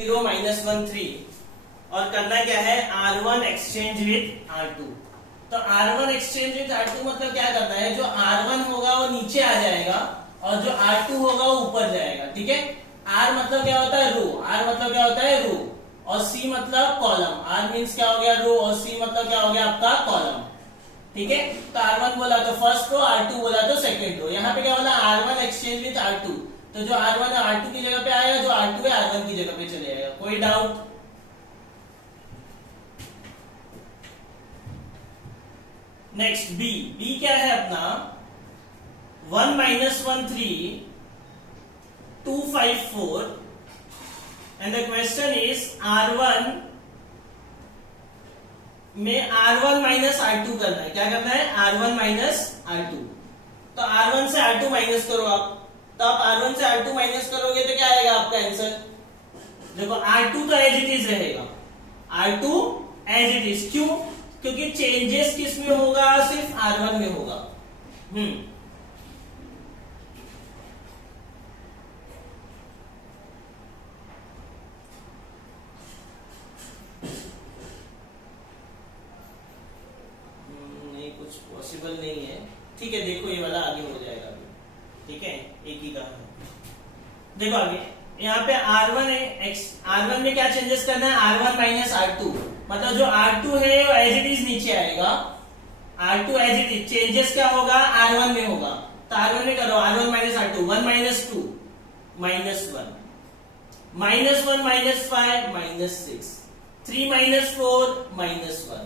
0 -1 3 और करना क्या है R1 एक्सचेंज विथ R2। तो R1 एक्सचेंज विथ R2 मतलब क्या करना है, जो R1 होगा वो नीचे आ जाएगा और जो R2 होगा वो ऊपर जाएगा। ठीक है, R मतलब क्या होता है रो, R मतलब क्या होता है रो, और C मतलब कॉलम। R मीन्स क्या हो गया रो, और C मतलब क्या हो गया आपका कॉलम। ठीक है, तो R1 बोला तो फर्स्ट रो, R2 बोला तो सेकंड रो। यहाँ पे क्या बोला R1 एक्सचेंज विथ R2, तो जो R1 है R2 की जगह पे आएगा, जो R2 है R1 की जगह पे चले जाएगा। कोई डाउट? नेक्स्ट बी क्या है अपना 1 -1 3 2 5 4 and the question is R1 में R1 माइनस R2 करना है। क्या करना है R1 माइनस R2। तो R1 से R2 माइनस करो आप, तो आप R1 से R2 माइनस करोगे तो क्या आएगा आपका आंसर। देखो R2 तो एज इट इज रहेगा, R2 एज इट इज। क्यों? क्योंकि चेंजेस किस में होगा, सिर्फ R1 में होगा। नहीं, कुछ पॉसिबल नहीं है। ठीक है, देखो ये वाला आगे हो जाएगा अभी। ठीक है, एक ही का है। देखो आगे यहाँ पे R1 है, R1 में क्या चेंजेस करना है R1 माइनस R2, मतलब जो R2 है वो एज इट इज नीचे आएगा। R2 as it is, changes क्या होगा R1 में होगा। तो R1 में करो R1 minus R2, 1 minus 2 minus 1 minus 1 minus 5 minus 6 3 minus 4 minus 1।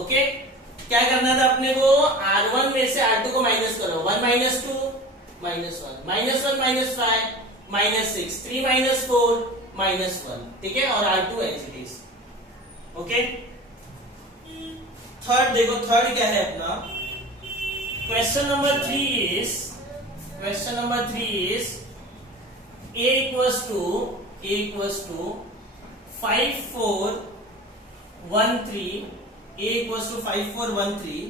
Okay, क्या करना था अपने को R1 में से R2 को माइनस करो, 1 minus 2 minus 1 minus 1 minus 5 minus 6 3 minus 4 minus 1। ठीक है, और R2 as it is. Okay, third देखो, थर्ड क्या है अपना question number 3 is A equals to 5 4 1 3, A equals to 5 4 1 3।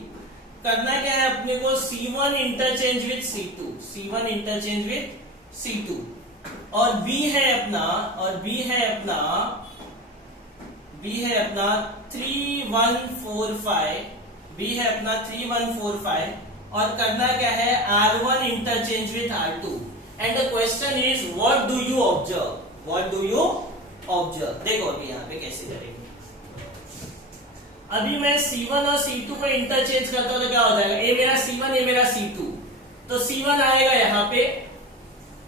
करना क्या है अपने को C1 interchange with C2, C1 interchange with C2, और B है अपना 3 1 4 5, B है अपना 3 1 4 5, और करना क्या है R1 interchange with R2। And the question is what do you observe. देखो अभी यहाँ पे कैसे करेंगे। अभी मैं C1 और C2 को इंटरचेंज करता हूं तो क्या हो जाएगा, ए मेरा C1 ए मेरा C2, तो C1 आएगा यहाँ पे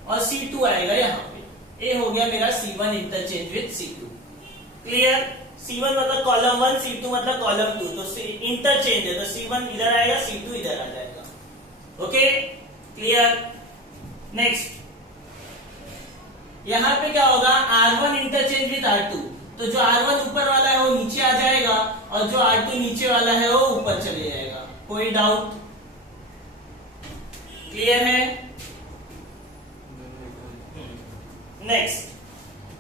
और C2 आएगा यहाँ पे। ए हो गया मेरा C1 interchange with C2। Clear? C1 मतलब कॉलम 1, C2 मतलब कॉलम 2, तो इंटरचेंज है, तो C1 इधर आएगा, C2 इधर आ जाएगा। Okay, clear? नेक्स्ट यहां पे क्या होगा R1 इंटरचेंज विथ R2, तो जो R1 ऊपर वाला है वो नीचे आ जाएगा और जो R2 नीचे वाला है वो ऊपर चले जाएगा। कोई डाउट? क्लियर है? नेक्स्ट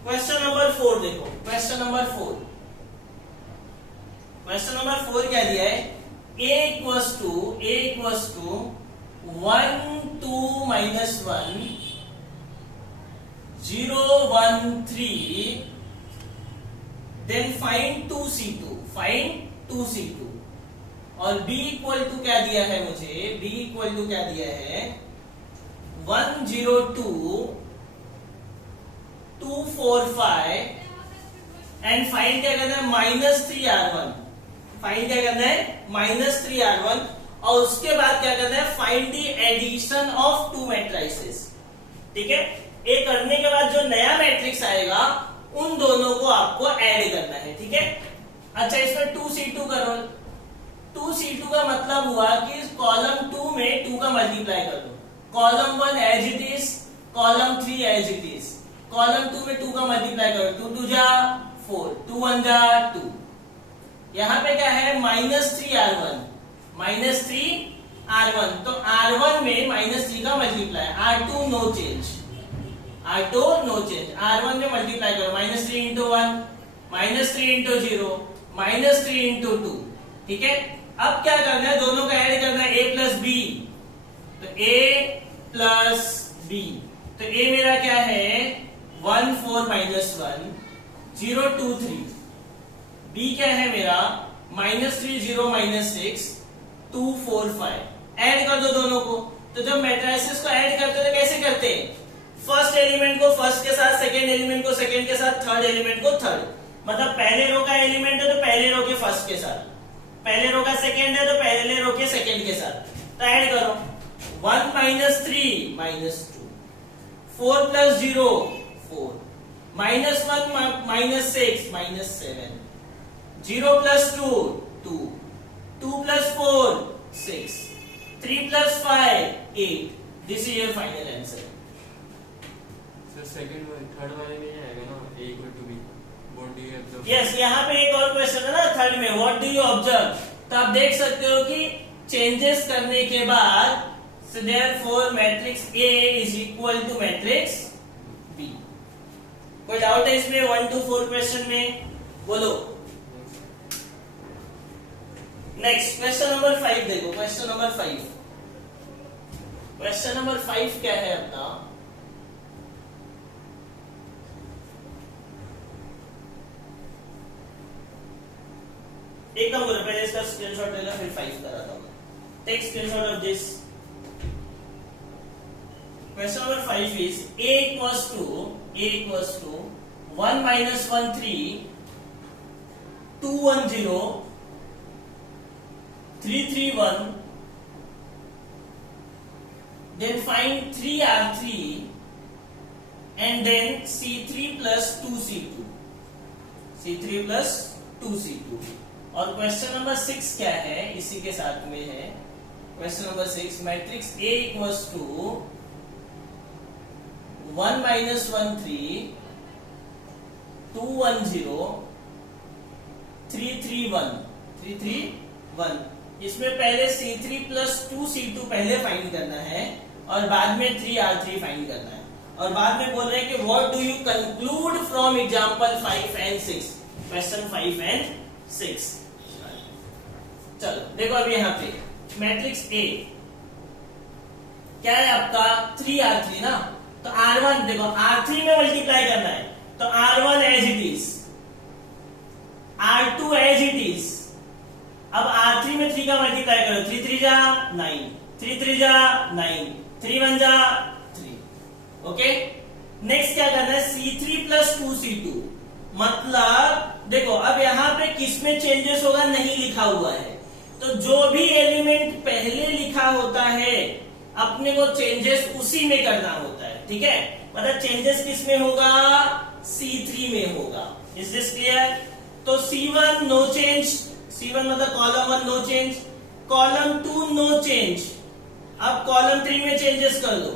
क्वेश्चन नंबर 4 देखो, क्वेश्चन नंबर 4 क्या दिया है, A equals to 1 2 minus 1 0 1 3, then find 2C2, और B इक्वल टू क्या दिया है मुझे, B इक्वल टू क्या दिया है 1 0 2 2 4 5, एंड फाइंड क्या करना है -3R1, फाइंड क्या करना है -3R1, और उसके बाद क्या करना है find the addition of 2 matrices. ठीक है, ये करने के बाद जो नया मैट्रिक्स आएगा उन दोनों को आपको ऐड करना है। ठीक है, अच्छा इसमें 2C2 करो। 2C2 का मतलब हुआ कि कॉलम 2 में 2 का मल्टीप्लाई कर दो, column 1 as it is, column 3 as it is, column 2 में 2 का मल्टीप्लाई करो, 2 2 जा 4, 2 1 जा 2। यहां पे क्या है -3R1, तो R1 में -3 का multiply, R2 no change, R1 में मल्टीप्लाई करो, -3 इंटू 1, -3 इंटू 0, -3 इंटू 2। ठीक है, अब क्या करना है दोनों का ऐड करना है, A प्लस B, तो A प्लस B, तो A मेरा क्या है 1 4 -1, 0 2 3, बी क्या है मेरा -3 0 -6 2 4 5। ऐड कर दो दोनों को। तो जब मैट्रिसेस को ऐड करते तो कैसे करते हैं, फर्स्ट एलिमेंट को फर्स्ट के साथ, सेकंड एलिमेंट को सेकंड के साथ, थर्ड एलिमेंट को थर्ड, मतलब पहले रो का एलिमेंट है तो पहले रो के फर्स्ट के साथ, पहले रो का सेकंड है तो पहले रो के सेकंड के साथ। तो ऐड करो 1 -3 -2, 4 + 0 4, -1 -6 -7, 0 + 2 2, 2 + 4 6, 3 + 5 8। This is your final answer. Second third वाले में ही आएगा ना, A equal to B, what do you observe? Yes, यहाँ पे एक और क्वेश्चन है ना थर्ड में, व्हाट डू यू ऑब्जर्व। तो आप देख सकते हो कि चेंजेस करने के बाद, so therefore matrix A is equal to matrix B। कोई डाउट है इसमें 1 to 4 क्वेश्चन में, बोलो। नेक्स्ट क्वेश्चन नंबर 5 देखो, क्वेश्चन नंबर 5। क्वेश्चन नंबर 5 क्या है अपना, एक काम करो, पहले इसका स्क्रीनशॉट लेना फिर 5 कराता हूं। Take screenshot of this. Question number 5 is A equals to 1 - 1 3 2 1 0 3 3 1, then find 3 R3 and then C3 plus 2C2, C3 plus 2C2। और क्वेश्चन नंबर 6 क्या है, इसी के साथ में है question number 6, matrix A equals to 1 - 1 3 2 1 0 3 3 1 3 3 1। इसमें पहले C3 plus 2C2 पहले फाइंड करना है और बाद में 3 R3 फाइंड करना है। और बाद में बोल रहे हैं कि what do you conclude from example 5 and 6, question 5 and 6। चलो देखो अभी यहाँ पे मैट्रिक्स A क्या है आपका 3 R3 ना, तो R1 देखो R3 में मल्टीप्लाई करना है, तो R1 as it is, R2 as it is. अब R3 में 3 का मल्टीप्लाई करो, 3 3 जा 9, 3 3 जा 9, 3 1 जा 3। ओके, नेक्स्ट क्या करना है, C3 plus 2C2, मतलब देखो अब यहाँ पे किस में चेंजेस होगा नहीं लिखा हुआ है, तो जो भी एलिमेंट पहले लिखा होता है अपने को चेंजेस उसी में करना होता है। ठीक है, मतलब चेंजेस किस में होगा, C3 में होगा। Is this clear? तो C1 नो चेंज, C1 मतलब column 1 no change, column 2 no change. अब कॉलम 3 में चेंजेस कर दो।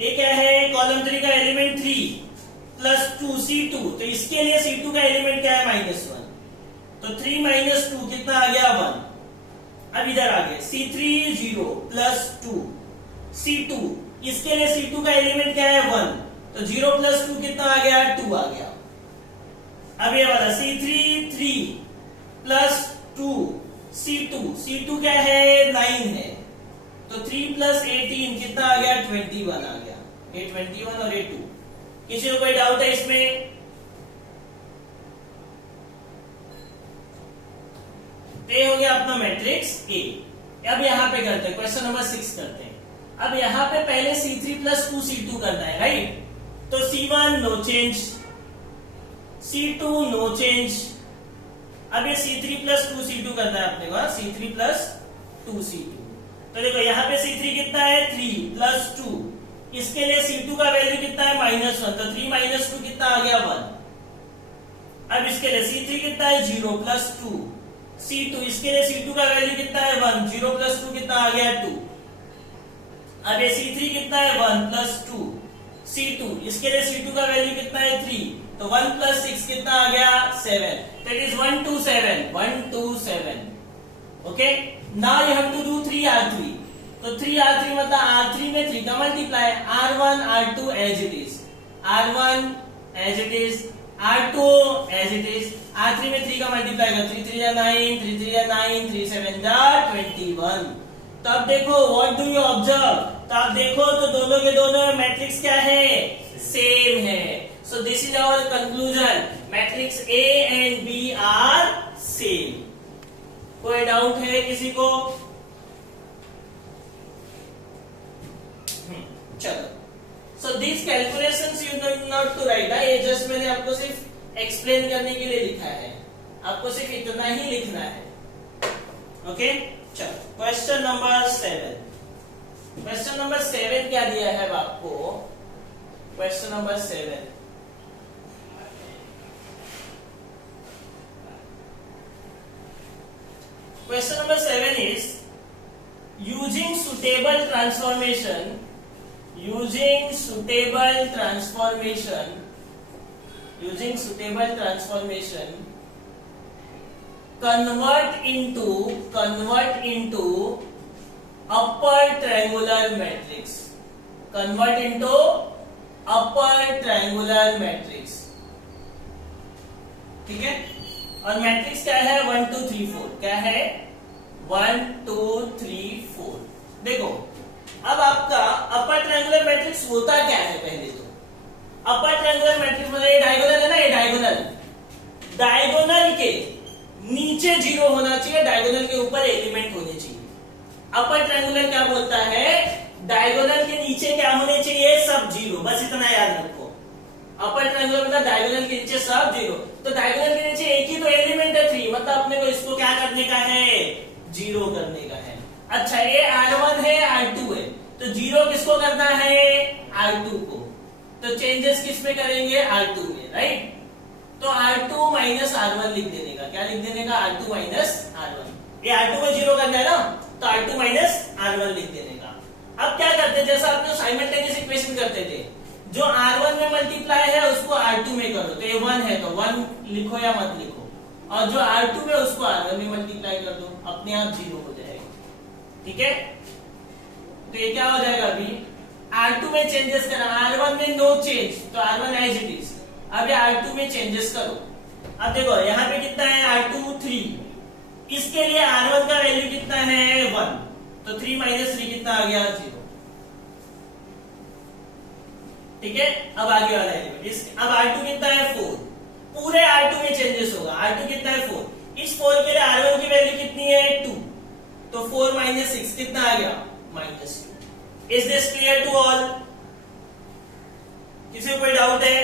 ये क्या है, कॉलम 3 का एलिमेंट 3 प्लस 2 C2, तो इसके लिए C2 का एलिमेंट क्या है -1, तो 3 - 2 कितना आ गया 1। अब इधर आ गया C3 0 प्लस 2 C2, इसके लिए C2 का एलिमेंट क्या है 1, तो 0 प्लस 2 कितना आ गया 2 आ गया। अब ये वाला C3 3 प्लस 2 C2 क्या है 9 है, तो 3 प्लस 18 कितना आ गया 21 आ गया। ये 21 और ये 2। किसी को कोई डाउट है इसमें? ये हो गया अपना मैट्रिक्स A। अब यहां पे करते हैं क्वेश्चन नंबर 6 करते हैं। अब यहां पे पहले C3 plus 2C2 करना है, राइट? तो C1 no change, C2 no change. अब ये C3 plus 2C2 करना है अपने को, C3 plus 2C2। तो देखो यहाँ पे C3 कितना है 3 plus 2, इसके लिए C2 का वैल्यू कितना है -1, तो 3 - 2 कितना आ गया 1। अब इसके लिए C3 कितना है 0 plus 2 C2, इसके लिए C2 का वैल्यू कितना है 1, 0 plus 2 कितना आ गया 2। अब ये C3 कितना है 1 plus 2 C2, इसके लिए C2 का वैल्यू कितना है 3, तो 1 plus 6 कितना आ गया 7, that is 1 2 7। Okay, now you have to do 3 R3, तो 3 R3 मतलब R3 में 3 का multiply, R1 R2 as it is, R1 as it is, R2 as it is, R3 में 3 का मल्टीप्लाई कर, 3 3 जा 9, 3 3 जा 9, 3 7 जा 21। तो अब देखो व्हाट डू यू ऑब्जर्व, तो आप देखो तो दोनों के दोनों मैट्रिक्स क्या है, सेम है। So this is our conclusion, matrix matrix A and B are same. कोई डाउट है किसी को? चलो, so this calculations you don't not to write, ये जस्ट मैंने आपको सिर्फ एक्सप्लेन करने के लिए लिखा है, आपको सिर्फ इतना ही लिखना है। ओके, चलो क्वेश्चन नंबर 7। क्वेश्चन नंबर 7 क्या दिया है आपको? Question number 7, question number 7 is using suitable transformation convert into upper triangular matrix। ठीक है, और मैट्रिक्स क्या है? 1 2 3 4। क्या है? 1 2 3 4। देखो, अब आपका अपर ट्रायंगुलर मैट्रिक्स होता क्या है? पहले तो अपर ट्रायंगुलर मैट्रिक्स मतलब ये डायगोनल है ना, ये डायगोनल के नीचे 0 होना चाहिए, डायगोनल के ऊपर एलिमेंट होने चाहिए। अपर ट्रायंगुलर क्या बोलता है? डायगोनल के नीचे क्या होने चाहिए? सब 0। बस इतना याद रखो। अपर ट्रायंगुलर मतलब डायगोनल के नीचे सब 0। तो डायगोनल के नीचे एक ही तो एलिमेंट है 3, मतलब अपने को इसको क्या करने का है? 0 करने का है। अच्छा, ये R1 है, R2 है, तो 0 किसको करना है? R2 को। तो चेंजेस किस में करेंगे? R2 में, राइट? तो R2 माइनस R1 लिख देने का। क्या लिख देने का? R2 minus R1। ये R2 में 0 करना है ना, तो R2 माइनस R1 लिख देने का। अब क्या करते हैं, जैसा आपने साइमल्टेनियस इक्वेशन करते थे, जो R1 में मल्टीप्लाई है उसको R2 में करो। तो ये 1 है तो 1 लिखो या मत लिखो, और जो R2 में उसको R1 में मल्टीप्लाई कर दो, अपने आप 0 हो जाएगा। ठीक है, तो ये क्या हो जाएगा? अभी R2 में चेंजेस करा, R1 में नो चेंज, तो R1 एज इट इज। अब ये R2 में चेंजेस करो। अब देखो यहाँ पे कितना है? R2 3। इसके लिए R1 का वैल्यू कितना है? 1। तो 3 माइनस 3 कितना आ गया? 0। ठीक है, अब आगे वाला एलिमेंट। अब R2 कितना है? 4। पूरे R2 में चेंजेस होगा। R2 कितना है? 4। इस 4 के लिए R1 की वैल्यू कितनी है? 2। तो 4 माइनस 6 कितना आ गया? -2। Is this clear to all? किसी को कोई डाउट है?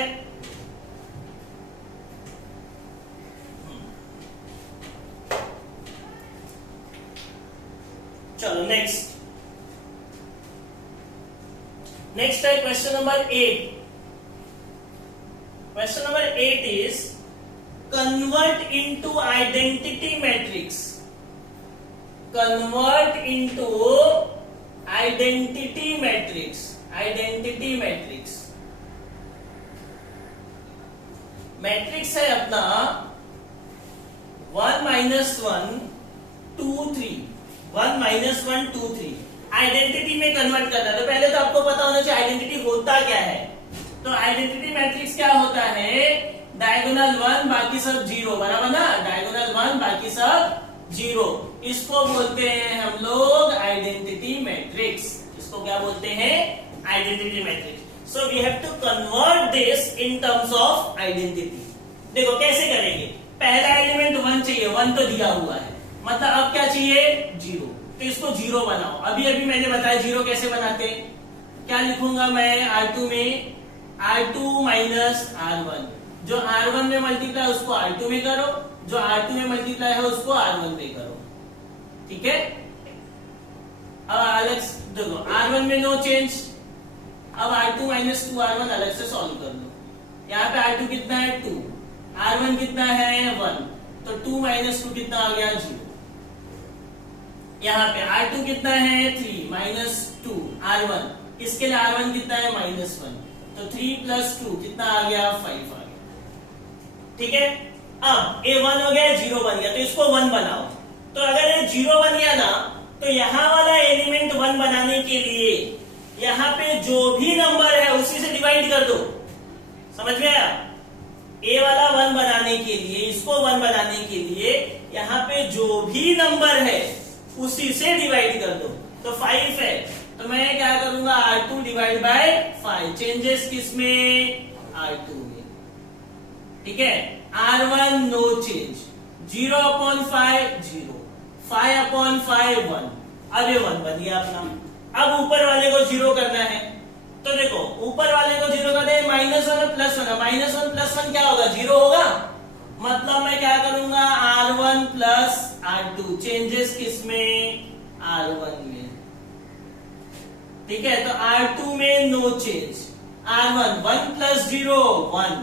चलो नेक्स्ट है question number 8। Question number 8 is convert into identity matrix. Matrix है अपना 1 - 1 2 3, 1 - 1 2 3। आइडेंटिटी में कन्वर्ट करना है, तो पहले तो आपको पता होना चाहिए आइडेंटिटी होता क्या है। तो आइडेंटिटी मैट्रिक्स क्या होता है? डायगोनल 1 बाकी सब 0, बराबर ना? डायगोनल 1 बाकी सब 0, इसको बोलते हैं हम लोग आइडेंटिटी मैट्रिक्स। इसको क्या बोलते हैं? Identity matrix. So we have to convert this in terms of identity. देखो कैसे करेंगे? पहला एलिमेंट 1 चाहिए, 1 तो दिया हुआ है, मतलब अब क्या चाहिए? 0। तो इसको 0 बनाओ। अभी मैंने बताया 0 कैसे बनाते। क्या लिखूंगा मैं? R2 में R2 माइनस R1। जो R1 में मल्टीप्लाई उसको R2 में करो, जो R2 में मल्टीप्लाई है उसको R1 में करो। ठीक है, अब अलग देखो, R1 में नो चेंज। अब R2 माइनस 2 R1 अलग से सॉल्व कर लो। यहाँ पे R2 कितना है? 2। R1 कितना है? 1। तो 2 माइनस 2 कितना आ गया? 0। यहाँ पे R2 कितना है? 3 माइनस 2 R1, इसके लिए R1 कितना है? -1। तो 3 + 2 कितना आ गया? 5 आ गया। ठीक है, अब ये 1 हो गया, 0 बन गया, तो इसको 1 बनाओ। तो अगर ये 0 बन गया ना, तो यहाँ वाला एलिमेंट 1 बनाने के लिए यहाँ पे जो भी नंबर है उसी से डिवाइड कर दो। समझ में आया? ए वाला 1 बनाने के लिए, इसको 1 बनाने के लिए यहाँ पे जो भी नंबर है उसी से डिवाइड कर दो। तो 5 है, तो मैं क्या करूंगा? R2 divide by 5। चेंजेस किसमें? R2 में। ठीक है, R1 नो चेंज, 0/5 0, 5/5 1, अब ये 1 बन गया अपना। अब ऊपर वाले को 0 करना है, तो देखो ऊपर वाले को 0 करना है, -1 और +1 है, -1 +1 क्या होगा, 0 होगा। मतलब मैं क्या करूंगा, R1 प्लस R2, चेंजेस किसमें, R1 में, ठीक है। तो R2 में no change, R1 1 + 0 1,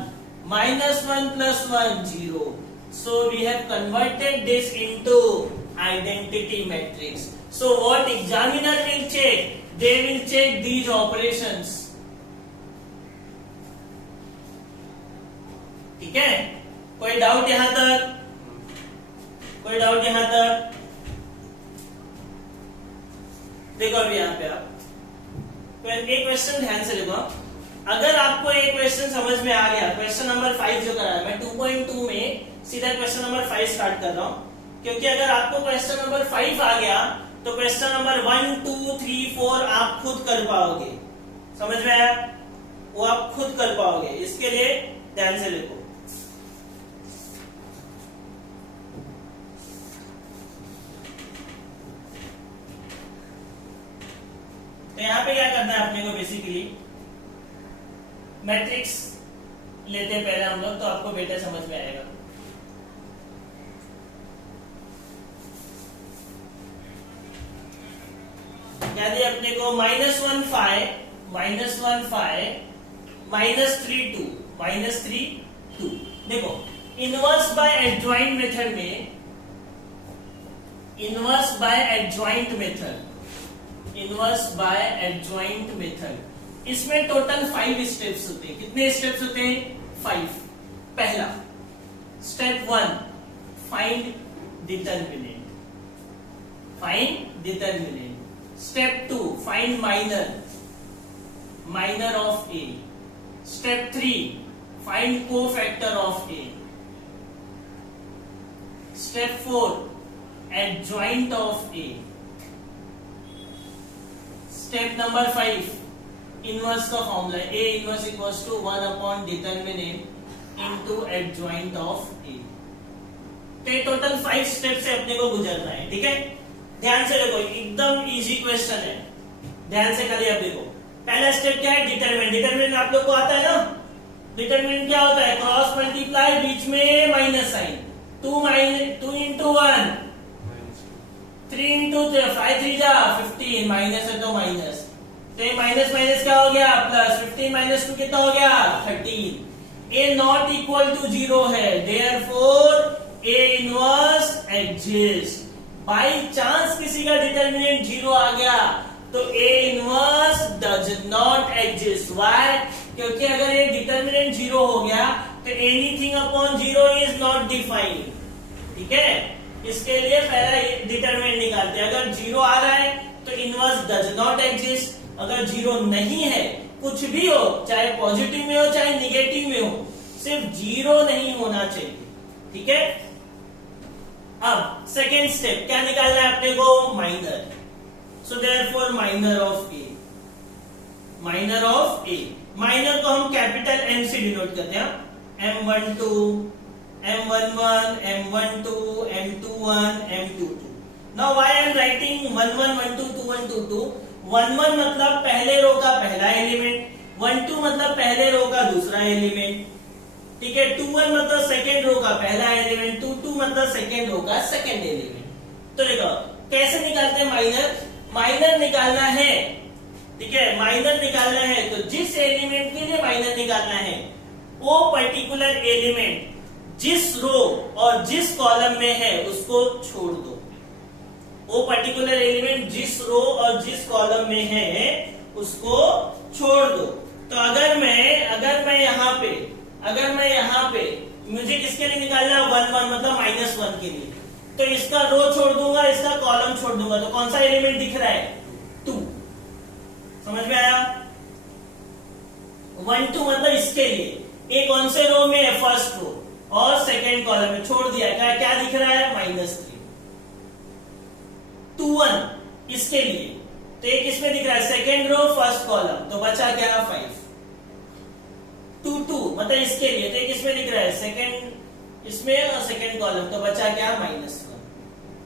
-1 + 1 0. So we have converted this into identity matrix. So what examiner will check? They will check these operations. ठीक है, कोई डाउट यहां तक, कोई डाउट यहां तक? देखो अभी यहां पे आप एक क्वेश्चन ध्यान से देखो। अगर आपको एक क्वेश्चन समझ में आ गया, क्वेश्चन नंबर 5 जो करा है, मैं 2.2 में सीधा क्वेश्चन नंबर 5 स्टार्ट कर रहा हूं, क्योंकि अगर आपको क्वेश्चन नंबर 5 आ गया तो क्वेश्चन नंबर 1 2 3 4 आप खुद कर पाओगे। समझ में आया, वो आप खुद कर पाओगे, इसके लिए ध्यान से देखो। तो यहां पे क्या करना है अपने को, बेसिकली मैट्रिक्स लेते हैं पहले हम लोग, तो आपको बेटा समझ में आएगा। क्या दिया अपने को, -1 5, -1 5, -3 2, -3 2। देखो इनवर्स बाय एडजॉइंट मेथड में, inverse by adjoint method, inverse by adjoint method, इसमें टोटल 5 स्टेप्स होते हैं। कितने स्टेप्स होते हैं, 5। पहला step 1, find determinant, find determinant. Step 2, find minor, minor of A. Step 3, find cofactor of A. Step 4, adjoint of A. Step number 5, inverse का formula, A inverse equals to 1 determinant into adjoint of A. तो ये total 5 step से अपने को गुजरना है, ठीक है। ध्यान से देखो, एकदम इजी क्वेश्चन है, ध्यान से करिए। अब देखो पहला स्टेप क्या है, डिटरमिनेंट। डिटरमिनेंट आप लोग को आता है ना, डिटरमिनेंट क्या होता है, क्रॉस मल्टीप्लाई, बीच में माइनस साइन, 2 into 1, 3 into 5 3 जा 15, माइनस है तो माइनस, तो माइनस माइनस क्या हो गया, प्लस। 15 - 2 कितना हो गया, 13। ए नॉट इक्वल टू 0 है, therefore A inverse exist. By chance किसी का डिटरमिनेंट 0 आ गया तो A inverse does not exist. Why, क्योंकि अगर ये डिटरमिनेंट 0 हो गया तो anything upon 0 is not defined, ठीक है। इसके लिए पहला डिटरमिनेंट निकालते हैं। अगर 0 आ रहा है तो इनवर्स डज नॉट एग्जिस्ट, अगर 0 नहीं है, कुछ भी हो, चाहे पॉजिटिव में हो चाहे निगेटिव में हो, सिर्फ 0 नहीं होना चाहिए, ठीक है। अब सेकेंड स्टेप क्या निकालना है अपने को, minor. So therefore minor of A, minor of A. Minor को हम कैपिटल एम से डिनोट करते हैं, M12, M11, M12, M21, M22। Now why I am writing 11, 12, 21, 22? 11 मतलब पहले रो का पहला एलिमेंट, 12 मतलब पहले रो का दूसरा एलिमेंट, ठीक है। 21 मतलब सेकेंड रो का पहला एलिमेंट, 22 मतलब सेकेंड रो का सेकेंड एलिमेंट। तो देखो कैसे निकालते हैं माइनर। माइनर निकालना है, ठीक है, माइनर निकालना है तो जिस एलिमेंट के लिए माइनर निकालना है वो पर्टिकुलर एलिमेंट जिस रो और जिस कॉलम में है उसको छोड़ दो। वो पर्टिकुलर एलिमेंट जिस रो और जिस कॉलम में है उसको छोड़ दो। तो अगर मैं यहाँ पे मुझे किसके लिए निकालना है, 1 1 मतलब -1 के लिए, तो इसका रो छोड़ दूंगा, इसका कॉलम छोड़ दूंगा, तो कौन सा एलिमेंट दिख रहा है, 2। समझ में आया। 1 2 मतलब इसके लिए, ये कौन से रो में है, फर्स्ट रो और सेकेंड कॉलम में, छोड़ दिया, क्या दिख रहा है, -3। 2 1 इसके लिए, तो एक इसमें दिख रहा है सेकेंड रो फर्स्ट कॉलम, तो बचा क्या, 5। 2 2 मतलब इसके लिए, तो एक इसमें दिख रहा है सेकेंड इसमें और सेकंड कॉलम, तो बचा क्या -1।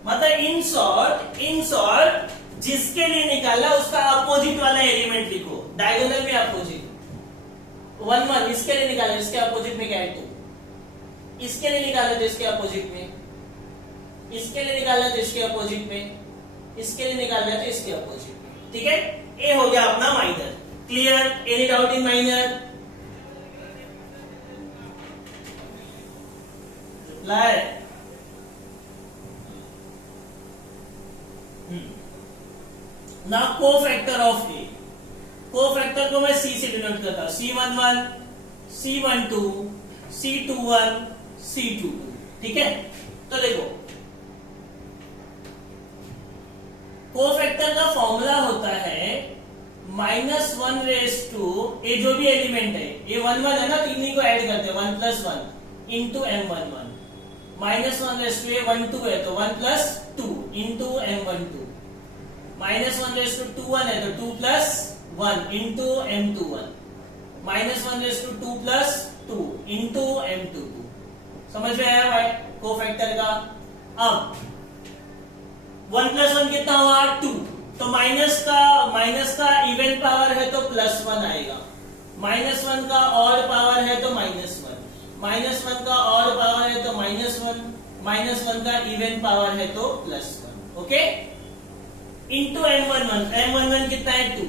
मतलब इन शॉर्ट जिसके लिए निकाला उसका अपोजिट वाला एलिमेंट लिखो, डायगोनल में अपोजिट। 1 1 इसके लिए निकाला, इसके अपोजिट में क्या है 2। इसके लिए निकाला तो इसके अपोजिट में, इसके लिए निकाला तो इसके अपोजिट में, इसके लिए निकालना तो इसके अपोजिट में। ठीक है, ये हो गया अपना minor. Clear? Any doubt in minor? Reply. ना कोफैक्टर ऑफ ए, कोफैक्टर को मैं सी से डिनोट करता हूं, C11, C12, C21, C22। ठीक है, तो देखो कोफैक्टर का फॉर्मूला होता है -1 ये जो भी एलिमेंट है, ये 1 1 है ना, तो इन्हीं को ऐड करते हैं 1 + 1 इंटू M11। -1 ये 1 2 है तो 1 + 2 इंटू M12। -1 है तो 2 + 1 इंटू M21। -1 2 + 2 into M22। समझ में आया भाई कोफैक्टर का? अब 1 + 1 कितना हुआ 2, तो माइनस का इवन पावर है तो +1 आएगा, -1 का ऑड पावर है तो -1, -1 का ऑड पावर है तो -1, -1 का इवन पावर है तो +1। ओके, इंटू M11 कितना है 2,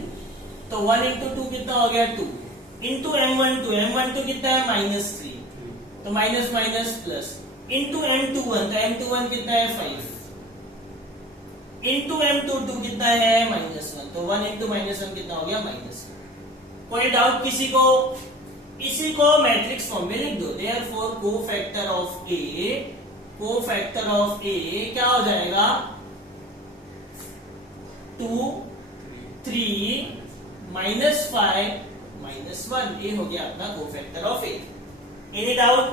तो 1 × 2 कितना हो गया 2, इंटू M12 कितना है -3, तो माइनस प्लस, इंटू M21 तो M21 कितना है 5, इंटू M22 कितना है -1, तो 1 × -1 कितना हो गया -1। कोई डाउट किसी को? इसी को मैट्रिक्स फॉर्म में लिख दो। देयरफॉर कोफैक्टर ऑफ ए क्या हो जाएगा 2 3 -5 -1। ये हो गया अपना cofactor of A. Any doubt?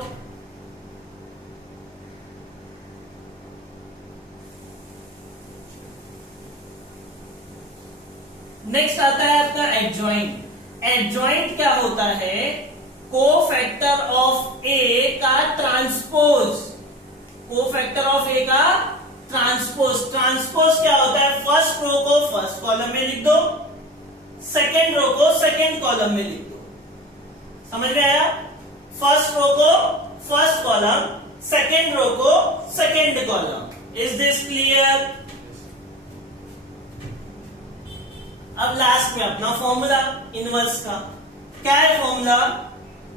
Next आता है आपका एडजॉइंट। एडजॉइंट क्या होता है? कोफैक्टर ऑफ ए का ट्रांसपोज। कोफैक्टर ऑफ ए का ट्रांसपोज। ट्रांसपोज क्या होता है? फर्स्ट रो को फर्स्ट कॉलम में लिख दो, सेकेंड रो को सेकेंड कॉलम में लिख दो। समझ में आया? फर्स्ट रो को फर्स्ट कॉलम, सेकेंड रो को second column. Is this clear? अब लास्ट में अपना फॉर्मूला इनवर्स का क्या है? Formula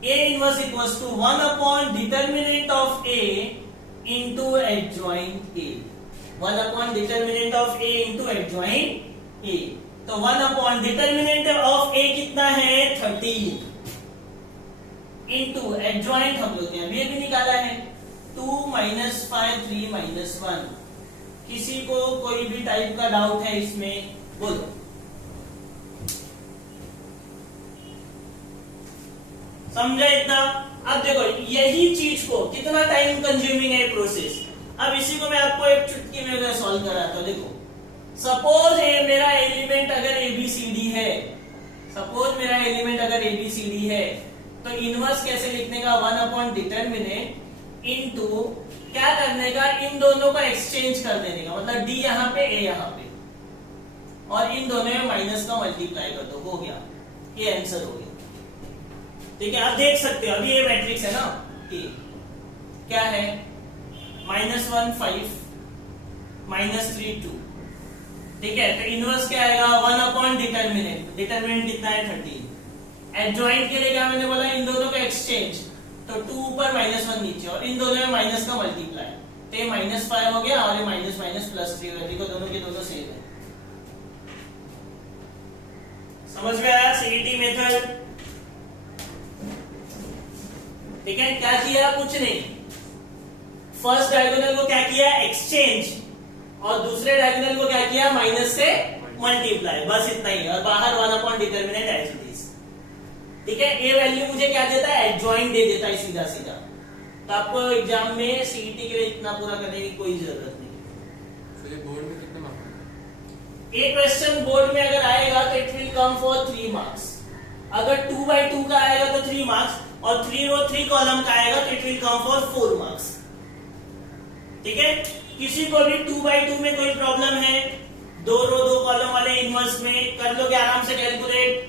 A inverse equals to 1 determinant of A into adjoint A। 1 determinant of A into adjoint A। तो 1 determinant of A कितना है 13 इंटू एडजॉइंट हम लोग ने अभी भी निकाला है 2 -5 3 -1। किसी को कोई भी टाइप का डाउट है इसमें? बोलो। समझा इतना? अब देखो यही चीज को कितना टाइम कंज्यूमिंग है प्रोसेस। अब इसी को मैं आपको एक चुटकी में सॉल्व कराता हूं। देखो सपोज ये मेरा एलिमेंट अगर ABCD है, सपोज मेरा एलिमेंट अगर ABCD है, तो इनवर्स कैसे लिखने का? 1 डिटर्मिनेंट इनटू क्या करने का? इन दोनों का एक्सचेंज कर देने का, मतलब D यहाँ पे A यहाँ पे, और इन दोनों में माइनस का मल्टीप्लाई कर दो। हो गया, ये आंसर हो गया। ठीक है, आप देख सकते हो अभी ये मैट्रिक्स है ना, A क्या है? -1 5 -3 2। ठीक है, तो इनवर्स क्या आएगा? 1 डिटर्मिनेंट। डिटर्मिनेंट कितना है 13। एडजॉइंट के लिए क्या मैंने बोला? इन दोनों का एक्सचेंज, तो 2 ऊपर -1 नीचे, और इन दोनों में माइनस का मल्टीप्लाई, तो ये -5 हो गया, और ये -+3 हो गया। दोनों के दोनों सेम है। समझ में आया सीईटी मेथड? ठीक है, क्या किया? कुछ नहीं, फर्स्ट डायगोनल को क्या किया? एक्सचेंज, और दूसरे डायगोनल को क्या किया? माइनस से मल्टीप्लाई, बस इतना ही। और बाहर 1 डिटर्मिनेंट एज इट इज। ठीक है, ये वैल्यू मुझे क्या देता है? एडजॉइंट दे देता है सीधा सीधा। तो आपको एग्जाम में सीईटी के लिए इतना पूरा करने की कोई जरूरत नहीं। तो ये बोर्ड में कितने मार्क्स? एक क्वेश्चन बोर्ड में अगर आएगा तो it will come for 3 marks. अगर 2/2 का आएगा तो 3 मार्क्स, और 3 रो 3 कॉलम का आएगा तो it will come for 4 marks. ठीक है, किसी को भी 2/2 में कोई प्रॉब्लम है, 2 रो 2 कॉलम वाले इनवर्स में कर लोगे आराम से कैलकुलेट।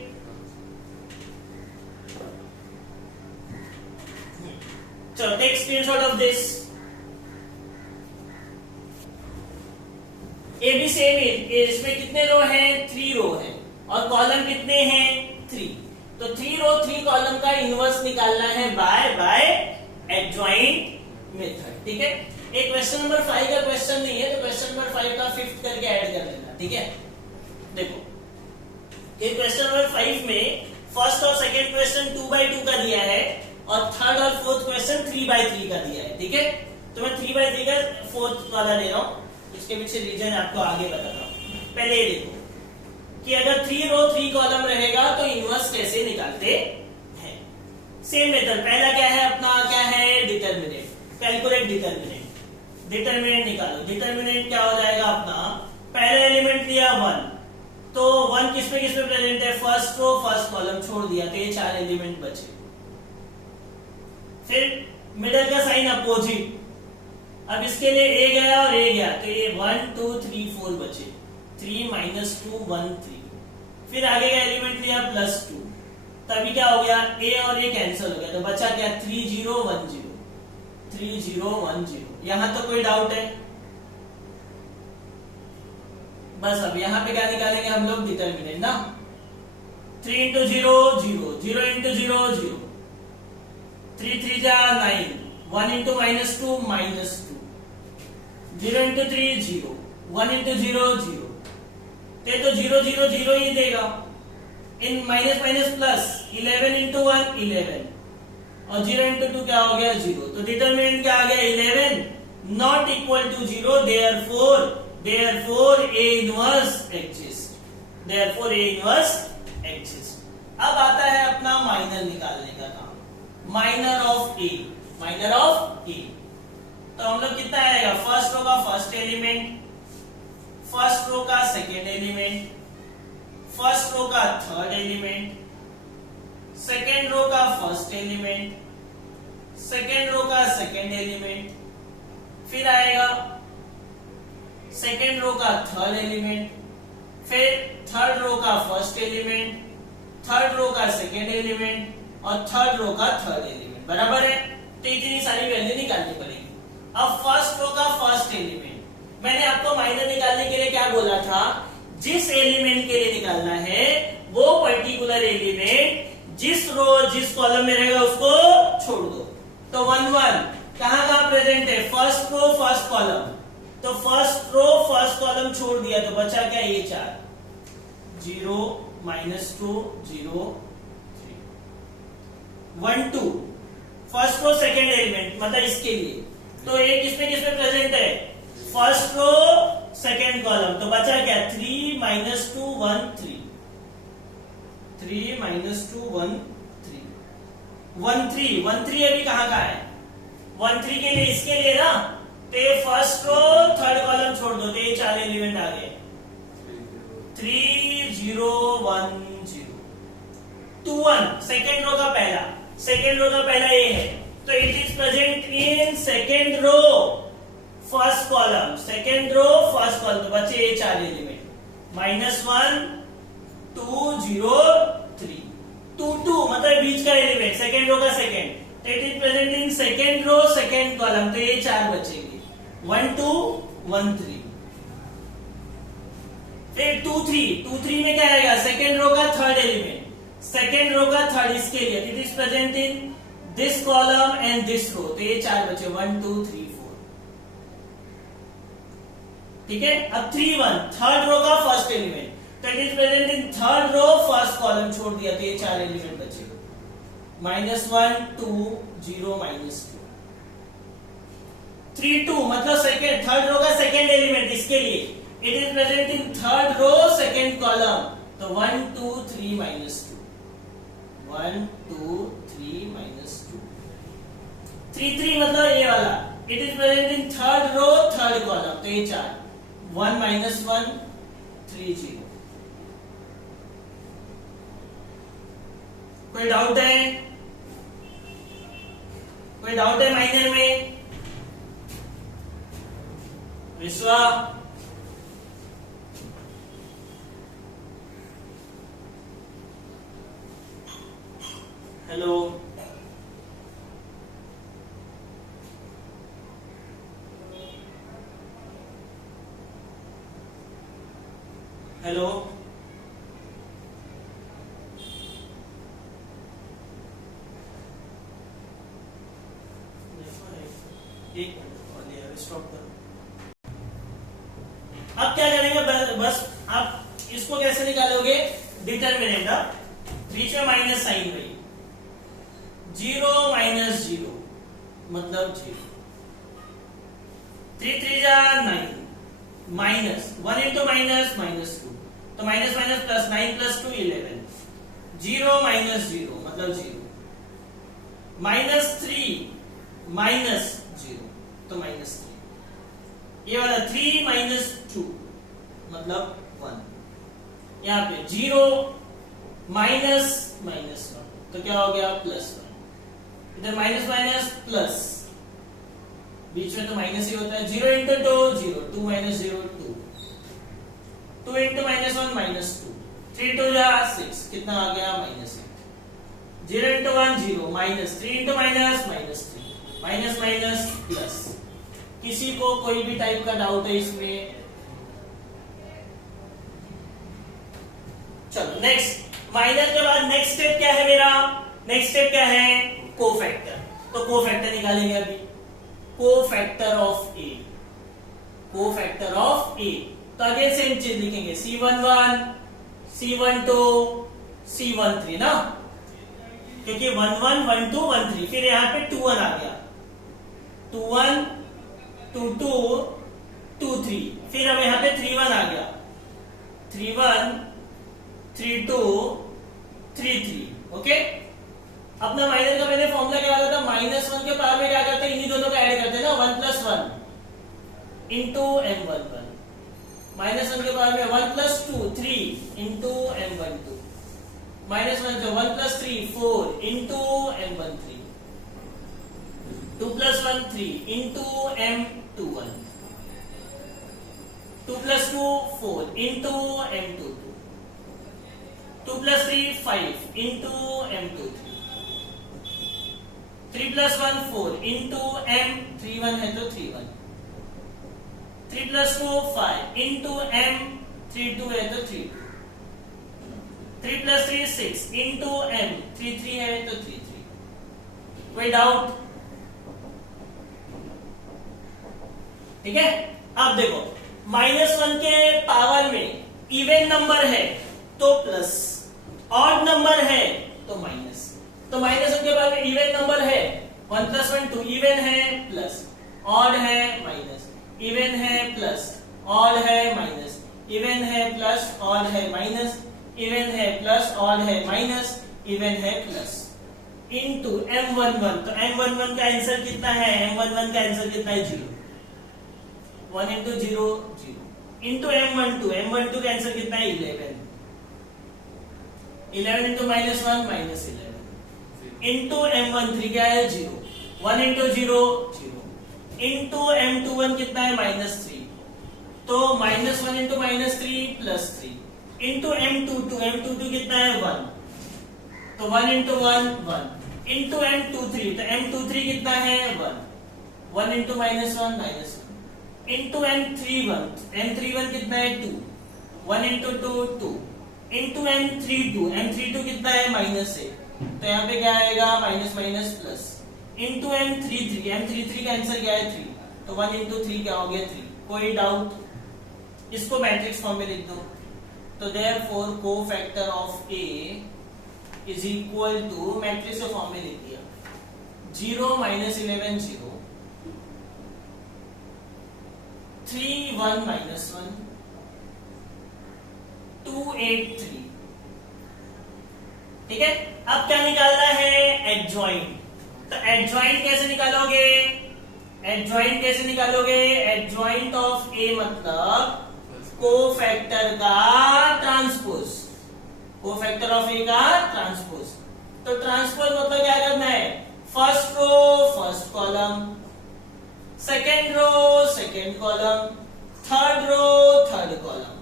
चलो take screenshot of this. A B same इसमें कितने रो हैं? 3 रो हैं और कॉलम कितने हैं? 3। तो 3 रो 3 कॉलम का इनवर्स निकालना है बाय एडजॉइंट मेथड। ठीक है, एक क्वेश्चन नंबर 5 का क्वेश्चन नहीं है तो क्वेश्चन नंबर 5 का 5th करके ऐड कर लेना। ठीक है, देखो कि क्वेश्चन नंबर 5 में फर्स्ट और सेकंड क्वेश्चन 2/2 का दिया है और थर्ड और फोर्थ क्वेश्चन 3/3 का दिया है। ठीक है, तो मैं 3/3 का फोर्थ वाला ले रहा हूं, इसके पीछे रीजन आपको आगे बताता हूं। पहले ये देखो कि अगर 3 रो 3 कॉलम रहेगा तो इनवर्स कैसे निकालते हैं। सेम मेथड, पहला क्या है अपना, क्या है? डिटरमिनेंट। Calculate determinant. डिटरमिनेंट निकालो। डिटरमिनेंट क्या हो जाएगा अपना, पहला एलिमेंट लिया 1, तो 1 किस पे प्रेजेंट है? फर्स्ट रो फर्स्ट कॉलम छोड़ दिया तो ये 4 एलिमेंट बचे। फिर मिडल का साइन अपोजिट, अब इसके लिए ए गया और ए गया तो ये 1 2 3 4 बचे, 3 - 2 1 3। फिर आगे का एलिमेंट लिया +2, तभी क्या हो गया? ए और ए कैंसिल हो गया तो बचा क्या? 3 0 1 0, 3 0 1 0। यहां तो कोई डाउट है? बस अब यहां पे क्या निकालेंगे हम लोग? डिटरमिनेंट ना। 3 × 0 0, 0 × 0 0, 3 3 जा 9, 1 × -2 -2, 0 × 3 0, 1 × 0 0, ते तो 0 0 0 ही देगा। इन माइनस माइनस प्लस, 11 × 1 11 और 0 × 2 क्या हो गया? 0। तो डिटरमिनेंट क्या आ गया? 11 not equal to 0, therefore A inverse exist. therefore A inverse exist. अब आता है अपना माइनर निकालने का काम। Minor of A, minor of A। तो हम लोग कितना आएगा? फर्स्ट रो का फर्स्ट एलिमेंट, फर्स्ट रो का सेकेंड एलिमेंट, फर्स्ट रो का थर्ड एलिमेंट, सेकेंड रो का फर्स्ट एलिमेंट, सेकेंड रो का सेकेंड एलिमेंट, फिर आएगा सेकेंड रो का थर्ड एलिमेंट, फिर थर्ड रो का फर्स्ट एलिमेंट, थर्ड रो का सेकेंड एलिमेंट और थर्ड रो का थर्ड एलिमेंट। बराबर है, तो इतनी सारी वैल्यू निकालनी पड़ेगी। अब फर्स्ट रो का फर्स्ट एलिमेंट, मैंने आपको माइनर निकालने के लिए क्या बोला था? जिस एलिमेंट के लिए निकालना है वो पर्टिकुलर एलिमेंट जिस रो जिस कॉलम में रहेगा उसको छोड़ दो। तो 1 1 कहां प्रेजेंट है? फर्स्ट रो फर्स्ट कॉलम, तो फर्स्ट रो फर्स्ट कॉलम छोड़ दिया तो बचा क्या? ये 4, 0 -2 0 3, 1 2 फर्स्ट रो सेकेंड एलिमेंट, मतलब इसके लिए तो एक किसमें प्रेजेंट है? फर्स्ट रो सेकेंड कॉलम, तो बचा क्या? 3 - 2 1 3, 3 - 2 1 3, 1 3 1 3 अभी कहां का है? 1 3 के लिए इसके लिए ना, तो फर्स्ट रो थर्ड कॉलम छोड़ दो तो ये 4 एलिमेंट आ गए, 3 0 1 0 2 1। सेकेंड रो का पहला ये है तो it is present in second row first column, second row first column, तो बचे ये 4 एलिमेंट, -1 2 0 3 2 2, मतलब बीच का एलिमेंट सेकेंड रो का सेकेंड, तो it is present in second row second column, तो ये 4 बचेंगे, 1 2 1 3। फिर 2 3 में क्या आएगा? सेकेंड रो का थर्ड एलिमेंट, सेकेंड रो का थर्ड, इसके लिए it is present in this column and this row, तो ये 4 बचे, 1 2 3 4। ठीक है, अब 3 1 थर्ड रो का फर्स्ट एलिमेंट, तो it is present in third row first column, छोड़ दिया तो ये 4 एलिमेंट बचे, -1 2 0 -2। 3 2 मतलब सेकेंड थर्ड रो का सेकेंड एलिमेंट, इसके लिए it is present in third row second column, तो 1 2 3 -2, 1 2 3 -2। 3 3 मतलब ये वाला, it is present in third row third column, तो ये 4, 1 -1 3 0। कोई डाउट है? कोई डाउट है माइनर में? विश्वा, हेलो, हेलो, एक मिनट स्टॉप करो। अब क्या करेंगे, बस आप इसको कैसे निकालोगे? डिटर्मिनेंट, बीच में माइनस साइन भाई, 0 माइनस 0 मतलब 0, 3 3 जा 9, माइनस 1 इंटू माइनस माइनस 2, तो minus minus plus, 9 plus 2 11, 0 minus 0 मतलब 0, माइनस 3 माइनस 0 तो माइनस 3, ये वाला 3 माइनस 2 मतलब 1, यहाँ पे 0 माइनस माइनस 1 तो क्या हो गया? प्लस 1, इधर माइनस माइनस प्लस, बीच में तो माइनस ही होता है, 0 into 2 0, 2 minus 0 2, 2 into minus 1 minus 2, 3 2 जा 6, कितना आ गया? Minus 8, 0 into 1 0, minus 3 into minus minus 3, minus minus plus. किसी को कोई भी टाइप का डाउट है इसमें? चलो नेक्स्ट, माइनर के बाद नेक्स्ट स्टेप क्या है मेरा? नेक्स्ट स्टेप क्या है? कोफैक्टर। तो कोफैक्टर निकालेंगे अभी, cofactor of A, cofactor of A. तो अगेन सेम चीज लिखेंगे, C11 C12 C13 ना, क्योंकि 11 12 13, फिर यहाँ पे 21 आ गया, 21 22 23, फिर अब यहाँ पे 31 आ गया, 31 32 33। ओके, अपना माइनर का मैंने फॉर्मूला क्या आता था? -1 के पावर में क्या करते हैं? इन्हीं दोनों का ऐड करते हैं ना, 1 + 1 इंटू M11, -1 के पावर में 1 + 2 3 इंटू M12, -1 से 1 + 3 4 into M13, 2 + 1 3 into M21, 2 + 2 4 into M22, 2 + 3 5 into M23, 3 + 1 4 into M31 है तो 31, 3 + 4 5 इंटू M32 है तो 32, 3 + 3 6 इंटू M33 है तो 33। कोई डाउट? ठीक है, अब देखो -1 के पावर में इवन नंबर है तो प्लस, ऑड नंबर है तो माइनस। तो -1 के पावर में इवन नंबर है, 1 + 1 2, इवन है प्लस, ऑड है माइनस, इवन है प्लस, ऑड है माइनस, इवन है प्लस, ऑड है माइनस, इवन है प्लस, ऑड है माइनस, इवन है प्लस, इनटू M11। तो M11 का आंसर कितना है? M11 का आंसर कितना है? 0, 1 इंटू 0 0, इंटू M12, M12 का आंसर कितना है? 11, 11 इंटू -1 -11, इंटू M13 क्या है? 0, 1 इंटू 0 0, इंटू M21 कितना है? -3, तो -1 इंटू -3 +3, इंटू M22, M22 कितना है? 1, तो 1 इंटू 1 1, इंटू M23, तो M23 कितना है? 1, 1 इंटू -1 -1, इंटू M31, M31 कितना है? 2, 1 इंटू 2 2, इंटू M32, M32 कितना है? -1, तो यहाँ पे क्या आएगा? Minus minus plus, into M33, M33 का आंसर क्या है? 3, तो 1 इंटू 3 क्या हो गया? 3। कोई डाउट? इसको मैट्रिक्स फॉर्म में लिख दो। तो therefore cofactor of A is equal to, matrix के फॉर्म में लिख दिया, 0 -11 0, 3 1 -1 2 8 3। ठीक है, अब क्या निकालना है? एडजॉइंट। तो एडजॉइंट कैसे निकालोगे? एडजॉइंट कैसे निकालोगे? एडजॉइंट ऑफ ए मतलब कोफैक्टर का ट्रांसपोज, कोफैक्टर ऑफ ए का ट्रांसपोज। तो ट्रांसपोज मतलब क्या करना है? First row first column, second row second column, third row third column,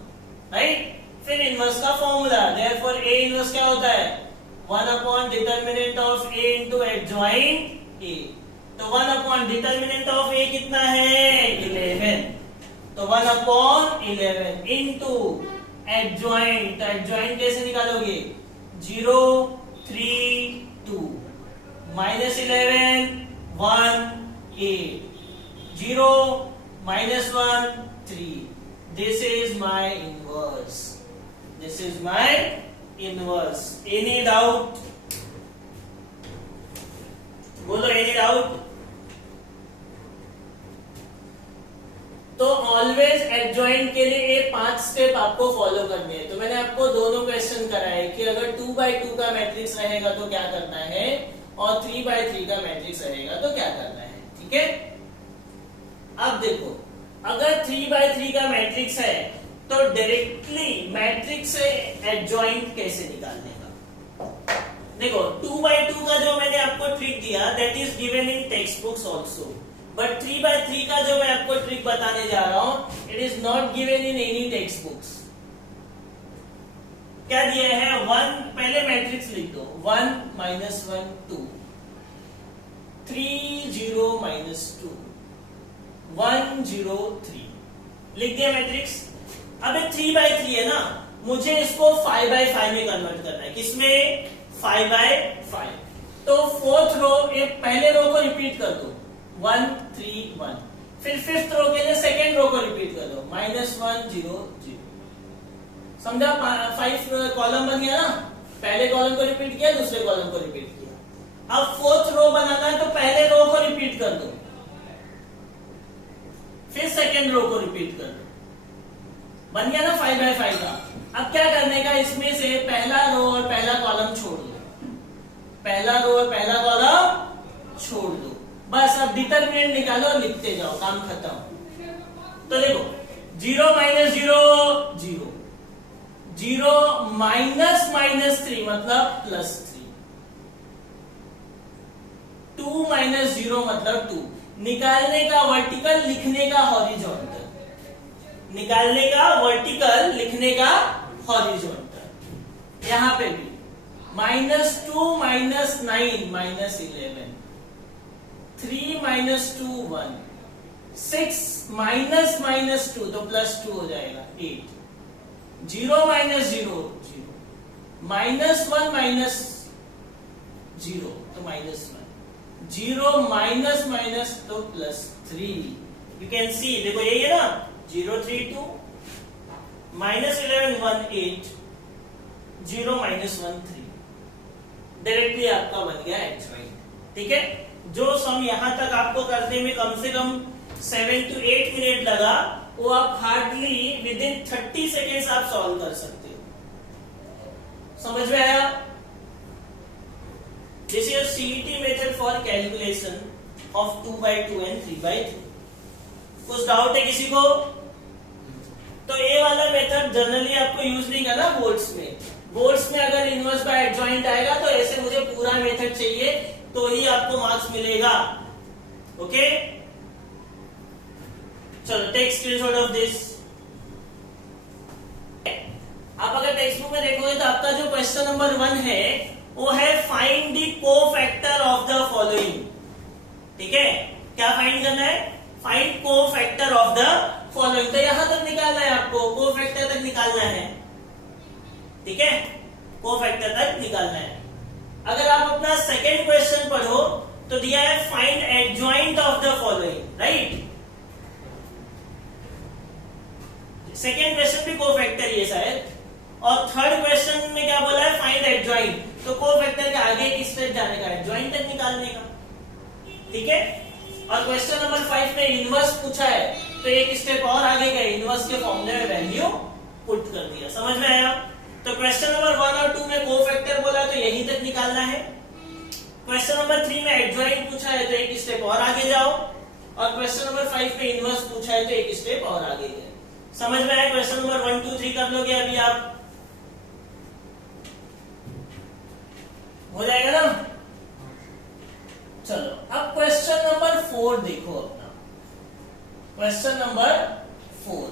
right. फिर इनवर्स का फॉर्मूला, देयरफॉर ए इनवर्स क्या होता है 1 upon determinant of A into adjoint A. तो 1 अपॉन डिटर्मिनेंट ऑफ ए कितना है 11, तो 1 अपॉन 11 इनटू एडजॉइंट, तो एडजॉइंट कैसे निकालोगे 0 3 2 minus 11 1 8 0 minus 1 3, this is my inverse, this is my inverse. Any doubt? बोलो any doubt? तो ऑलवेज एडजॉइंट के लिए ये 5 स्टेप आपको फॉलो करने हैं। तो मैंने आपको दोनों क्वेश्चन कराए कि अगर 2x2 का मैट्रिक्स रहेगा तो क्या करना है और 3x3 का मैट्रिक्स रहेगा तो क्या करना है, ठीक है। अब देखो अगर 3x3 का मैट्रिक्स है तो डायरेक्टली मैट्रिक्स से एडजॉइंट कैसे निकालने का। देखो 2x2 का जो मैंने आपको ट्रिक दिया that is given in text books also, but 3x3 का जो मैं आपको ट्रिक बताने जा रहा हूं it is not given in any text books. क्या दिया है 1, पहले मैट्रिक्स लिख दो 1 -1 2 3 0 -2 1 0 3, लिख दिया मैट्रिक्स। अब 3x3 है ना, मुझे इसको 5x5 में कन्वर्ट करना है, किसमें 5x5। तो फोर्थ रो एक पहले रो को रिपीट कर दो 1 3 1, फिर फिफ्थ रो के लिए सेकेंड रो को रिपीट कर दो -1 0 0, समझा। 5 कॉलम बन गया ना, पहले कॉलम को रिपीट किया दूसरे कॉलम को रिपीट किया। अब फोर्थ रो बनाना है तो पहले रो को रिपीट कर दो फिर सेकेंड रो को रिपीट कर दो, बन गया ना 5x5 का। अब क्या करने का, इसमें से पहला रो और पहला कॉलम छोड़ दो, पहला रो और पहला कॉलम छोड़ दो, बस। अब डिटरमिनेंट निकालो, लिखते जाओ, काम खत्म। तो देखो 0 -0 0 0 -3 मतलब +3, 2 -0 मतलब 2, निकालने का वर्टिकल लिखने का हॉरिजॉन्टल, निकालने का वर्टिकल लिखने का हॉरिजॉन्टल। यहां पे भी -2 -9 -11, 3 -2 1, 6 -2 तो +2 हो जाएगा 8, 0 -0 0, -1 -0 तो -1, 0 माइनस तो +3। यू कैन सी, देखो यही है ना 0 3 2 -11 1 8 0 -1 3, डायरेक्टली आपका बन गया एडजॉइंट, ठीक है। जो सम यहां तक आपको करने में कम से कम 7 to 8 मिनट लगा वो आप हार्डली विद इन 30 सेकेंड्स आप सॉल्व कर सकते हो। समझ में आया? This is your CET method for calculation of 2x2 and 3x3. कुछ डाउट है किसी को? तो ये वाला मेथड जनरली आपको यूज नहीं करना बोर्ड्स में। बोर्ड्स में अगर इनवर्स बाय एडजॉइंट आएगा तो ऐसे मुझे पूरा मेथड चाहिए तो ही आपको मार्क्स मिलेगा। ओके, चलो टेक स्क्रीनशॉट ऑफ दिस। आप अगर टेक्स्ट बुक में देखोगे तो आपका जो क्वेश्चन नंबर 1 है वो है find the cofactor of the following. ठीक है, क्या फाइंड करना है? Find cofactor of the following. तो यहां तक निकालना है आपको, कोफैक्टर तक निकालना है। ठीक है, कोफैक्टर तक निकालना है। अगर आप अपना सेकेंड क्वेश्चन पढ़ो तो दिया है find adjoint of the following, right. Second question भी कोफैक्टर ही है शायद, और थर्ड क्वेश्चन में क्या बोला है? Find adjoint. तो कोफैक्टर के आगे एक स्टेप जाने का, एडजॉइंट तक निकालने का। ठीक है, और क्वेश्चन नंबर 5 में इनवर्स पूछा है तो एक स्टेप और आगे गए, इनवर्स के फॉर्मूले में वैल्यू पुट कर दिया। समझ में आया? तो क्वेश्चन नंबर 1 और 2 में कोफैक्टर बोला तो यहीं तक निकालना है। क्वेश्चन नंबर 3 में एडजॉइंट पूछा है तो एक स्टेप और आगे जाओ, और क्वेश्चन नंबर 5 में इनवर्स पूछा है तो एक स्टेप और आगे गए। समझ में आया? क्वेश्चन नंबर 1 2 3 कर लोगे अभी आप, हो जाएगा ना? चलो अब क्वेश्चन नंबर 4 देखो अपना, क्वेश्चन नंबर 4।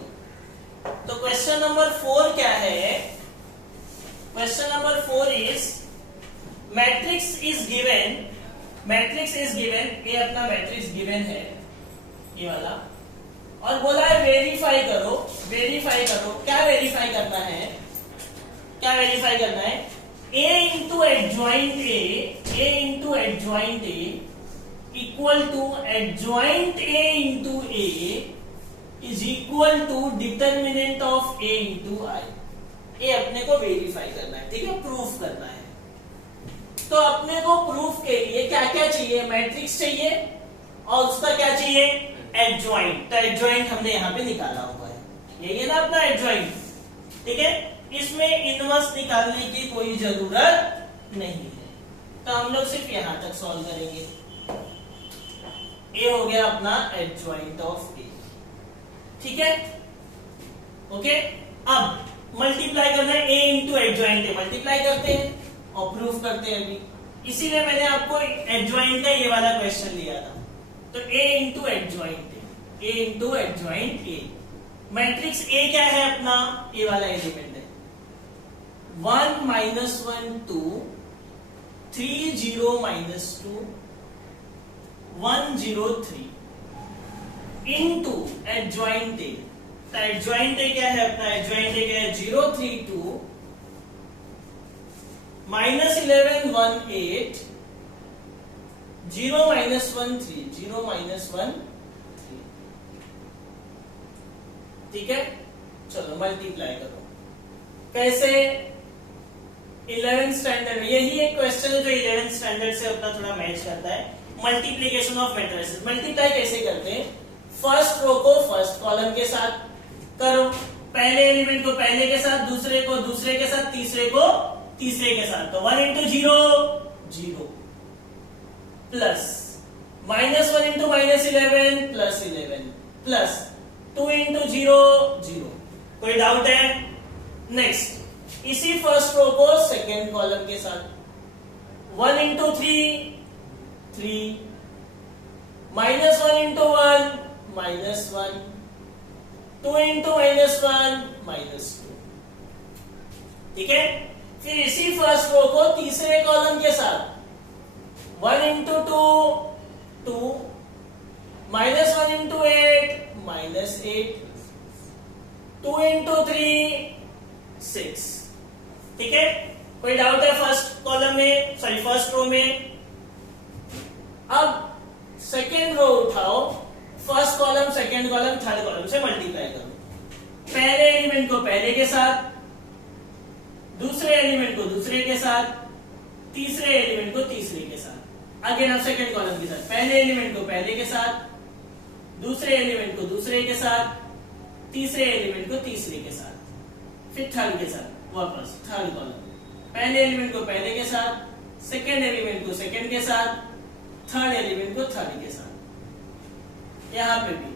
तो क्वेश्चन नंबर 4 क्या है? Question number 4 is matrix is given, matrix is given, ये अपना मैट्रिक्स गिवन है ये वाला, और बोला है वेरीफाई करो, वेरीफाई करो। क्या वेरीफाई करना है, क्या वेरीफाई करना है? A into adjoint A into adjoint A equal to adjoint A into A is equal to determinant of A into I. ये अपने को वेरीफाई करना है, ठीक है, प्रूफ करना है। तो अपने को प्रूफ के लिए क्या क्या चाहिए? मैट्रिक्स चाहिए और उसका क्या चाहिए? एडजॉइंट। तो एडजॉइंट हमने यहाँ पे निकाला हुआ है, यही है ना अपना एडजॉइंट, ठीक है। इसमें इनवर्स निकालने की कोई जरूरत नहीं है, तो हम लोग सिर्फ यहां तक सॉल्व करेंगे। ए हो गया अपना एडजॉइंट ऑफ ए, ठीक है, ओके। अब मल्टीप्लाई करना है, ए इंटू एडजॉइंट ए, मल्टीप्लाई करते हैं और प्रूफ करते हैं अभी। इसीलिए मैंने आपको एडजॉइंट का ये वाला क्वेश्चन लिया था। तो A into adjoint A, A into adjoint A. Matrix A क्या है अपना? ए वाला एलिमेंट है 1 minus 1 2 3 0 minus 2 1 0 3 into adjoint A. तो एडजॉइंट ए क्या है अपना? एडजॉइंट ए क्या है? 0 3 2 माइनस 11 1 8 0 माइनस 1 3 0 माइनस 1 3, ठीक है। चलो मल्टीप्लाई करो, कैसे? 11th स्टैंडर्ड, यही एक क्वेश्चन है जो 11th स्टैंडर्ड से अपना थोड़ा मैच करता है। Multiplication of matrices. मल्टीप्लाई कैसे करते हैं? फर्स्ट रो को फर्स्ट कॉलम के साथ करो, पहले एलिमेंट को पहले के साथ, दूसरे को दूसरे के साथ, तीसरे को तीसरे के साथ। तो 1 into 0 0 plus minus 1 into minus 11 plus 11 plus 2 into 0 0। कोई डाउट है? नेक्स्ट इसी फर्स्ट रो को सेकेंड कॉलम के साथ 1 into 3 3 minus 1 into 1 minus 1 2 into minus 1 minus 2, ठीक है। फिर इसी फर्स्ट रो को तीसरे कॉलम के साथ 1 into 2 2 minus 1 into 8 minus 8 2 into 3 6, ठीक है। कोई डाउट है फर्स्ट कॉलम में, सॉरी फर्स्ट रो में? अब सेकेंड रो उठाओ, first column second column third column से मल्टीप्लाई करो। पहले एलिमेंट को पहले के साथ, दूसरे एलिमेंट को दूसरे के साथ, तीसरे एलिमेंट को तीसरे के साथ। अगेन अब सेकेंड कॉलम के साथ, पहले एलिमेंट को पहले के साथ, दूसरे एलिमेंट को दूसरे के साथ, तीसरे एलिमेंट को तीसरे के साथ, फिर थर्ड के साथ वापस थर्ड कॉलम, पहले एलिमेंट को पहले के साथ, सेकेंड एलिमेंट को सेकेंड के साथ, थर्ड एलिमेंट को थर्ड के साथ, यहां पे भी।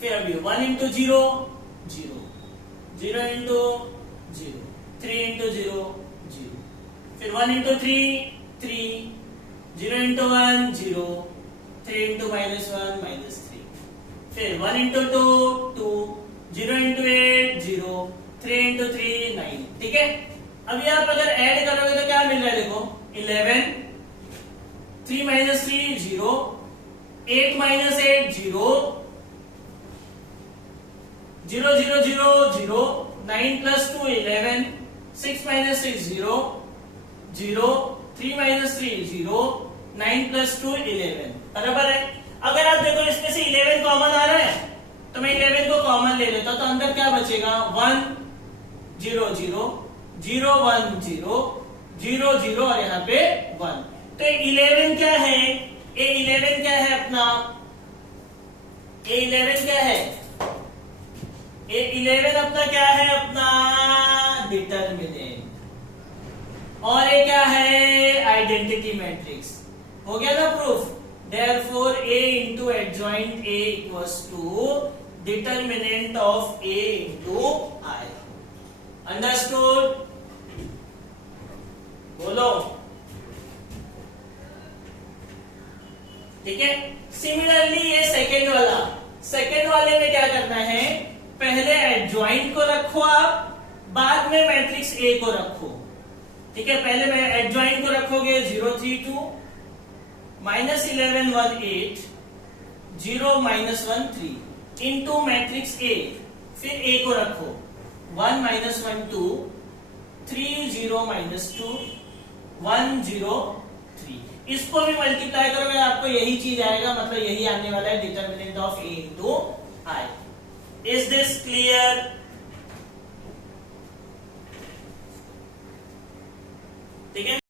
फिर अभी 1 इंटू 0 0 0 इंटू 0 3 इंटू 0 0, फिर 1 into 3 3 0 into 1 0 3 into minus 1 minus 3, फिर 1 इंटू 2 2 0 इंटू 8 0 3 इंटू 3 9, ठीक है। अभी आप अगर ऐड करोगे तो क्या मिल रहा है? देखो 11 3 minus 3 0 8 minus 8 0 0 0 0 0 9 plus 2 11 6 minus 6 0 0 3 minus 3 0 9 plus 2 11, बराबर है। अगर आप देखो इसमें से 11 कॉमन आ रहा है तो मैं 11 को कॉमन ले लेता हूं, तो अंदर क्या बचेगा? 1 0 0 0 1 0 0 0 और यहाँ पे 1। तो 11 क्या है? ये 11 क्या है अपना? ये 11 क्या है? ये 11 अपना क्या है? अपना डिटर्मिनेंट। और ये क्या है? Identity matrix. हो गया ना proof? Therefore A into adjoint A equals to determinant of A into I. Understood? बोलो। ठीक है। सिमिलरली ये सेकेंड वाले में क्या करना है, पहले एडजॉइंट को रखो आप, बाद में मैट्रिक्स ए को रखो। ठीक है, पहले मैं एडजॉइंट को रखोगे 032 -11 18 0 -1 3 इनटू मैट्रिक्स ए, फिर ए को रखो 1 -1 2 3 0 -2 1 0 3। इसको भी मल्टीप्लाई करोगे आपको यही चीज आएगा, मतलब यही आने वाला है determinant of A into I. Is this clear? ठीक है।